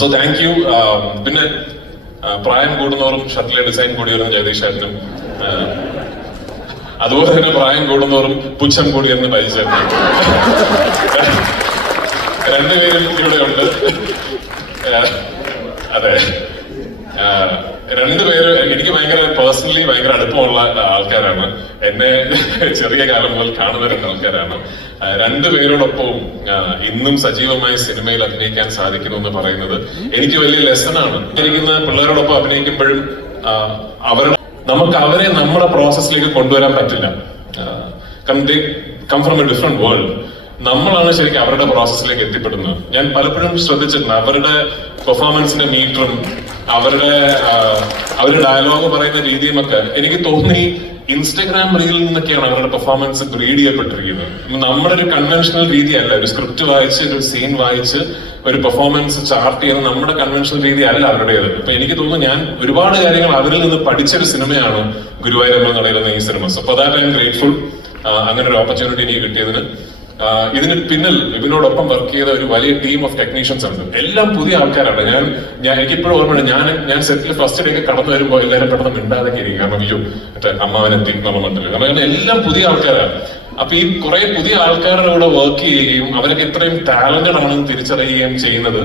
So thank U. പിന്നെ പ്രായം കൂടുന്നവരും ഷർട്ടിലെ design കൂടി വരുന്ന ജഗദീഷ് ചേട്ടനും, അതുപോലെ തന്നെ പ്രായം കൂടുന്നവരും പുച്ഛം കൂടി എന്ന് പരിചയം രണ്ടുപേരും ഇവിടെ ഉണ്ട്. അതെ, രണ്ടുപേരും എനിക്ക് പേഴ്സണലി ഭയങ്കര അടുപ്പമുള്ള ആൾക്കാരാണ്. എന്നെ ചെറിയ കാലം മുതൽ കാണുന്ന രണ്ട് ആൾക്കാരാണ്. രണ്ടുപേരോടൊപ്പവും ഇന്നും സജീവമായി സിനിമയിൽ അഭിനയിക്കാൻ സാധിക്കുന്നു എന്ന് പറയുന്നത് എനിക്ക് വലിയ ലെസണാണ്. ഇരിക്കുന്ന പിള്ളേരോടൊപ്പം അഭിനയിക്കുമ്പോഴും നമുക്ക് അവരെ നമ്മുടെ പ്രോസസ്സിലേക്ക് കൊണ്ടുവരാൻ പറ്റില്ല. Come from a different world. നമ്മളാണ് ശരിക്കും അവരുടെ പ്രോസസ്സിലേക്ക് എത്തിപ്പെടുന്നത്. ഞാൻ പലപ്പോഴും ശ്രദ്ധിച്ചിട്ടുണ്ട് അവരുടെ പെർഫോമൻസിന്റെ മീറ്ററും അവരുടെ ഡയലോഗ് പറയുന്ന രീതിയുമൊക്കെ എനിക്ക് തോന്നി ഇൻസ്റ്റഗ്രാം റീലിൽ നിന്നൊക്കെയാണ് അവരുടെ പെർഫോമൻസ് ബ്രീഡ് ചെയ്യപ്പെട്ടിരിക്കുന്നത്. നമ്മുടെ ഒരു കൺവെൻഷണൽ രീതിയല്ല, ഒരു സ്ക്രിപ്റ്റ് വായിച്ച് ഒരു സീൻ വായിച്ച് ഒരു പെർഫോമൻസ് ചാർട്ട് ചെയ്യുന്ന നമ്മുടെ കൺവെൻഷണൽ രീതി അല്ല അവരുടേത്. അപ്പൊ എനിക്ക് തോന്നുന്നു ഞാൻ ഒരുപാട് കാര്യങ്ങൾ അവരിൽ നിന്ന് പഠിച്ചൊരു സിനിമയാണ് ഗുരുവായൂരമ്മ നടയിലെന്ന ഈ cinema. So for that I M grateful. അങ്ങനെ ഒരു ഓപ്പർച്യൂണിറ്റി എനിക്ക് കിട്ടിയതിന്. ഇതിന് പിന്നിൽ വിപിനോടൊപ്പം വർക്ക് ചെയ്ത ഒരു വലിയ ടീം ഓഫ് ടെക്നീഷ്യൻസ് ഉണ്ട്. എല്ലാം പുതിയ ആൾക്കാരാണ്. എനിക്കിപ്പോഴും ഓർമ്മയുണ്ട്, ഞാൻ സെറ്റിൽ ഫസ്റ്റ് ഡേ ഒക്കെ കടന്നു വരുമ്പോൾ എല്ലാവരും പെട്ടെന്ന് മിണ്ടാതൊക്കെ ഇരിക്കും. കാരണം അയ്യോ മറ്റേ അമ്മാവനെത്തി നമ്മൾ മട്ടില്ല. കാരണം എല്ലാം പുതിയ ആൾക്കാരാണ്. അപ്പൊ ഈ കുറെ പുതിയ ആൾക്കാരുടെ കൂടെ വർക്ക് ചെയ്യുകയും അവരൊക്കെ ഇത്രയും ടാലന്റഡ് ആണെന്ന് തിരിച്ചറിയുകയും ചെയ്യുന്നത്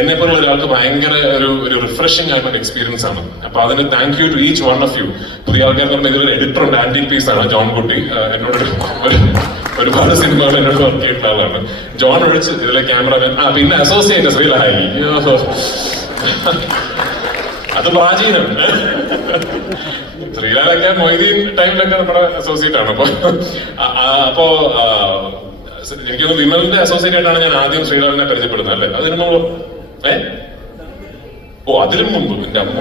എന്നെ പോലുള്ള ഒരാൾക്ക് ഭയങ്കര ഒരു റിഫ്രഷിംഗ് ആയിട്ടുള്ള എക്സ്പീരിയൻസ് ആണ്. അപ്പൊ അതിന് thank you to each one of you. പുതിയ ആൾക്കാർ പറഞ്ഞ ഇതിലൊരു എഡിറ്റർ ഉണ്ട്, ആന്റി പീസ് ആണ് ജോൺ കുട്ടി. എന്നോട് ഒരുപാട് സിനിമകൾ എന്നോട് വർക്ക് ചെയ്തിട്ടുള്ള ആളാണ്. ജോൺ ഒഴിച്ച് ഇതിലെ ക്യാമറമാൻ. പിന്നെ അസോസിയേറ്റ് ശ്രീലായി, അത് പ്രാചീനം. ശ്രീലാലൊക്കെ മൊയ്തീൻ ടൈമിലൊക്കെ നമ്മുടെ അസോസിയേറ്റ് ആണ്. അപ്പോ എനിക്കൊന്ന് വിമലിന്റെ അസോസിയേറ്റ് ആയിട്ടാണ് ഞാൻ ആദ്യം ശ്രീലാലിനെ പരിചയപ്പെടുന്നത് അല്ലേ? അതിന് മുമ്പ് അതിലും മുമ്പ് എന്റെ അമ്മ.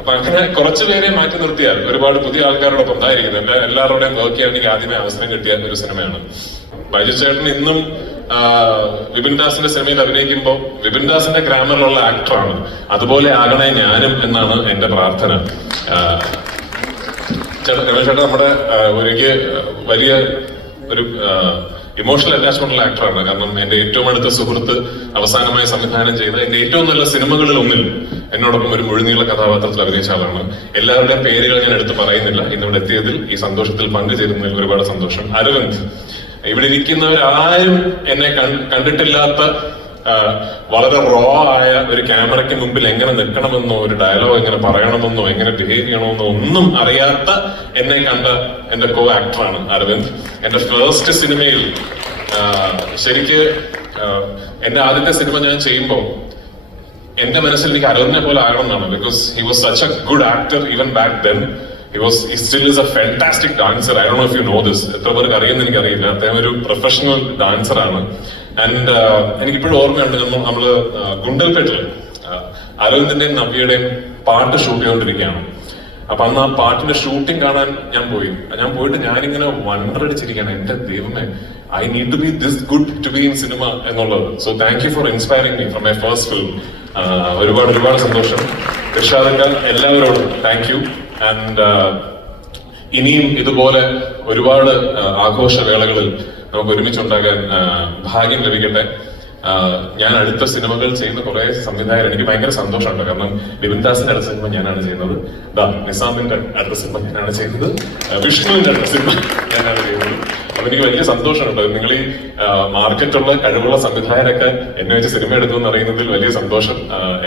അപ്പൊ അങ്ങനെ കുറച്ചു പേരെ മാറ്റി നിർത്തിയാൽ ഒരുപാട് പുതിയ ആൾക്കാരോടൊപ്പം ഉണ്ടായിരിക്കുന്നത്. എന്റെ എല്ലാവരുടെയും വർക്ക് ചെയ്യാൻ എനിക്ക് ആദ്യമേ അവസരം കിട്ടിയ ഒരു സിനിമയാണ്. ബൈജു ചേട്ടൻ ഇന്നും വിപിൻ ദാസിന്റെ സിനിമയിൽ അഭിനയിക്കുമ്പോൾ വിപിൻ ദാസിന്റെ ഗ്രാമറിലുള്ള ആക്ടറാണ്. അതുപോലെ ആകണേ ഞാനും എന്നാണ് എന്റെ പ്രാർത്ഥന. ചേട്ടൻ നമ്മുടെ എനിക്ക് വലിയ ഒരു ഇമോഷണൽ അറ്റാച്ച്മെന്റുള്ള ആക്ടറാണ്. കാരണം എന്റെ ഏറ്റവും അടുത്ത സുഹൃത്ത് അവസാനമായി സംവിധാനം ചെയ്ത എന്റെ ഏറ്റവും നല്ല സിനിമകളിൽ ഒന്നിൽ എന്നോടൊപ്പം ഒരു മുഴുനീള കഥാപാത്രത്തിൽ അഭിനയിച്ച ആളാണ്. എല്ലാവരുടെയും പേരുകൾ ഞാൻ എടുത്ത് പറയുന്നില്ല. ഇന്നിവിടെ എത്തിയതിൽ ഈ സന്തോഷത്തിൽ പങ്കുചേരുന്നതിൽ ഒരുപാട് സന്തോഷം. അരവിന്ദ്, ഇവിടെ ഇരിക്കുന്നവരാരും എന്നെ കണ്ടിട്ടില്ലാത്ത വളരെ റോ ആയ ഒരു ക്യാമറയ്ക്ക് മുമ്പിൽ എങ്ങനെ നിൽക്കണമെന്നോ ഒരു ഡയലോഗ് എങ്ങനെ പറയണമെന്നോ എങ്ങനെ ബിഹേവ് ചെയ്യണമെന്നോ ഒന്നും അറിയാത്ത എന്നെ കണ്ട എന്റെ കോ ആക്ടറാണ് അരവിന്ദ്. എന്റെ ഫസ്റ്റ് സിനിമയിൽ ശരിക്ക് എന്റെ ആദ്യത്തെ സിനിമ ഞാൻ ചെയ്യുമ്പോൾ എന്റെ മനസ്സിൽ എനിക്ക് അരവിന്ദിനെ പോലെ ആകണം എന്നാണ്. Because he was such A good actor even back then. He still is a fantastic dancer. I don't know if you know this. എത്ര പേർക്ക് അറിയുമെന്ന് എനിക്കറിയില്ല. അദ്ദേഹം ഒരു പ്രൊഫഷണൽ ഡാൻസർ ആണ്. ആൻഡ് എനിക്കിപ്പോഴും ഓർമ്മയുണ്ട്, നമ്മള് ഗുണ്ടൽപേട്ടില് അരവിന്ദിന്റെയും നവ്യയുടെയും പാട്ട് ഷൂട്ട് ചെയ്തുകൊണ്ടിരിക്കുകയാണ്. അപ്പൊ അന്ന് ആ പാട്ടിന്റെ ഷൂട്ടിംഗ് കാണാൻ ഞാൻ പോയിട്ട് ഞാനിങ്ങനെ വണ്ടർ അടിച്ചിരിക്കുകയാണ്. എന്റെ ദൈവമേ, I need to be this good to be in cinema എന്നുള്ളത്. So thank you for inspiring me from my first film. ഒരുപാട് സന്തോഷം. ഇർഷാദിന്റെ എല്ലാവരോടും താങ്ക് യു. ആൻഡ് ഇനിയും ഇതുപോലെ ഒരുപാട് ആഘോഷവേളകളിൽ നമുക്ക് ഒരുമിച്ചുണ്ടാകാൻ ഭാഗ്യം ലഭിക്കട്ടെ. ഞാൻ അടുത്ത സിനിമകൾ ചെയ്യുന്ന കുറെ സംവിധായകർ എനിക്ക് ഭയങ്കര സന്തോഷമുണ്ട്. കാരണം വിപിൻ ദാസിന്റെ അടുത്ത സിനിമ ഞാനാണ് ചെയ്യുന്നത്, നിസാമിന്റെ അടുത്ത സിനിമ ഞാനാണ് ചെയ്യുന്നത്, വിഷ്ണുവിന്റെ അടുത്ത സിനിമ ഞാനാണ് ചെയ്യുന്നത്. അപ്പൊ എനിക്ക് വലിയ സന്തോഷമുണ്ട്. നിങ്ങൾ ഈ മാർക്കറ്റുള്ള കഴിവുള്ള സംവിധായകരൊക്കെ എന്നെ വെച്ച് സിനിമ എടുത്തു എന്ന് അറിയുന്നതിൽ വലിയ സന്തോഷം.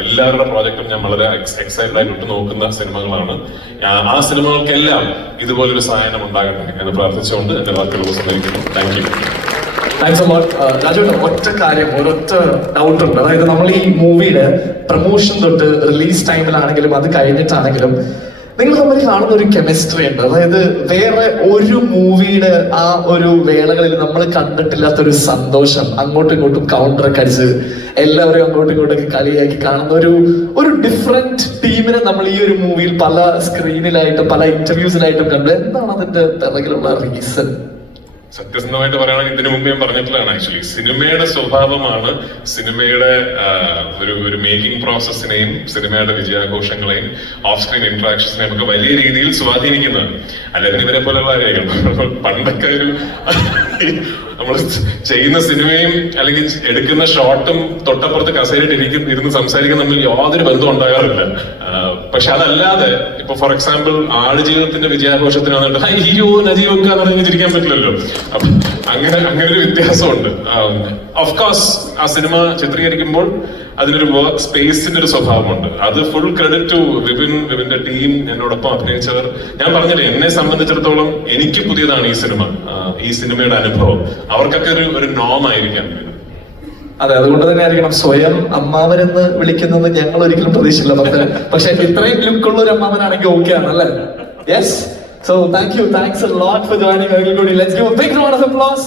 എല്ലാവരുടെ പ്രോജക്റ്റും ഞാൻ വളരെ എക്സൈറ്റഡ് ആയിട്ട് ഇട്ട് നോക്കുന്ന സിനിമകളാണ്. ആ സിനിമകൾക്കെല്ലാം ഇതുപോലൊരു സഹായം ഉണ്ടാകട്ടെ എന്ന് പ്രാർത്ഥിച്ചുകൊണ്ട് എന്റെ വാക്കുകൾ ഉപസംഹരിക്കുന്നു. Thank you. Thanks a lot. രാജുവേട്ട, ഒറ്റ കാര്യം, ഒരൊറ്റ ഡൗട്ട് ഉണ്ട്. അതായത് നമ്മൾ ഈ മൂവിയുടെ പ്രൊമോഷൻ തൊട്ട് റിലീസ് ടൈമിലാണെങ്കിലും അത് കഴിഞ്ഞിട്ടാണെങ്കിലും നിങ്ങൾ തമ്മിൽ കാണുന്ന ഒരു കെമിസ്ട്രി ഉണ്ട്. അതായത് വേറെ ഒരു മൂവിയുടെ ആ ഒരു വേളകളിൽ നമ്മൾ കണ്ടിട്ടില്ലാത്ത ഒരു സന്തോഷം, അങ്ങോട്ടും ഇങ്ങോട്ടും കൗണ്ടറൊക്കെ അടിച്ച് എല്ലാവരും അങ്ങോട്ടും ഇങ്ങോട്ടൊക്കെ കളിയാക്കി കാണുന്ന ഒരു ഡിഫറെന്റ് ടീമിനെ നമ്മൾ ഈ ഒരു മൂവിയിൽ പല സ്ക്രീനിലായിട്ടും പല ഇന്റർവ്യൂസിലായിട്ടും കണ്ടു. എന്താണ് അതിന്റെ പിറകിലുള്ള റീസൺ? സത്യസന്ധമായിട്ട് പറയുകയാണെങ്കിൽ ഇതിനു മുമ്പ് ഞാൻ പറഞ്ഞിട്ടുള്ളതാണ്. ആക്ച്വലി സിനിമയുടെ സ്വഭാവമാണ് സിനിമയുടെ ഒരു മേക്കിംഗ് പ്രോസസ്സിനെയും സിനിമയുടെ വിജയാഘോഷങ്ങളെയും ഓഫ് സ്ക്രീൻ ഇന്ററാക്ഷൻസിനെയും ഒക്കെ വലിയ രീതിയിൽ സ്വാധീനിക്കുന്നത്. അല്ലെങ്കിൽ ഇവരെ പോലെയുള്ള ആരെയും പണ്ടൊക്കെ നമ്മൾ ചെയ്യുന്ന സിനിമയും അല്ലെങ്കിൽ എടുക്കുന്ന ഷോട്ടും തൊട്ടപ്പുറത്ത് കസേരയിട്ട് ഇരുന്ന് സംസാരിക്കാൻ തമ്മിൽ യാതൊരു ബന്ധവും ഉണ്ടാകാറില്ല. പക്ഷെ അതല്ലാതെ ഇപ്പൊ ഫോർ എക്സാമ്പിൾ ആടുജീവിതത്തിന്റെ വിജയാഘോഷത്തിന് വന്നിട്ട് അയ്യോ നജീവൊക്കെ എന്ന് പറഞ്ഞ് ചിരിക്കാൻ പറ്റില്ലല്ലോ. അപ്പൊ അങ്ങനെ ഒരു വ്യത്യാസമുണ്ട്. ഓഫ്കോഴ്സ് ആ സിനിമ ചിത്രീകരിക്കുമ്പോൾ അതിനൊരു വർക്ക് സ്പേസിന്റെ ഒരു സ്വഭാവമുണ്ട്. അത് ഫുൾ ക്രെഡിറ്റ് ടു വിപിന്റെ ടീം, എന്നോടൊപ്പം അഭിനയിച്ചവർ. ഞാൻ പറഞ്ഞില്ലേ, എന്നെ സംബന്ധിച്ചിടത്തോളം എനിക്ക് പുതിയതാണ് ഈ സിനിമ, ഈ സിനിമയുടെ അനുഭവം. അവർക്കൊക്കെ ഒരു നോം ആയിരിക്കാം. അതെ, അതുകൊണ്ട് തന്നെ ആയിരിക്കണം സ്വയം അമ്മാവനെന്ന് വിളിക്കുന്നത് ഞങ്ങൾ ഒരിക്കലും പ്രതീക്ഷിച്ചില്ല. പക്ഷെ ഇത്രയും ലുക്കുള്ള ഒരു അമ്മാവനാണെങ്കിൽ ഓക്കെ ആണ് അല്ലേ? Yes. So thank you, thanks a lot for joining Arigudi. Let's give a big round of applause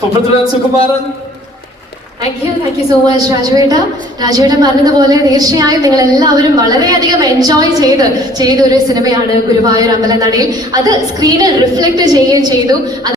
for Prithviraj Sukumaran. Thank you so much രാജുവേട്ടൻ പറഞ്ഞതുപോലെ തീർച്ചയായും നിങ്ങൾ എല്ലാവരും വളരെയധികം എൻജോയ് ചെയ്ത ഒരു സിനിമയാണ് ഗുരുവായൂർ അമ്പലനടയിൽ. അത് സ്ക്രീനിൽ റിഫ്ലക്ട് ചെയ്യുകയും ചെയ്തു.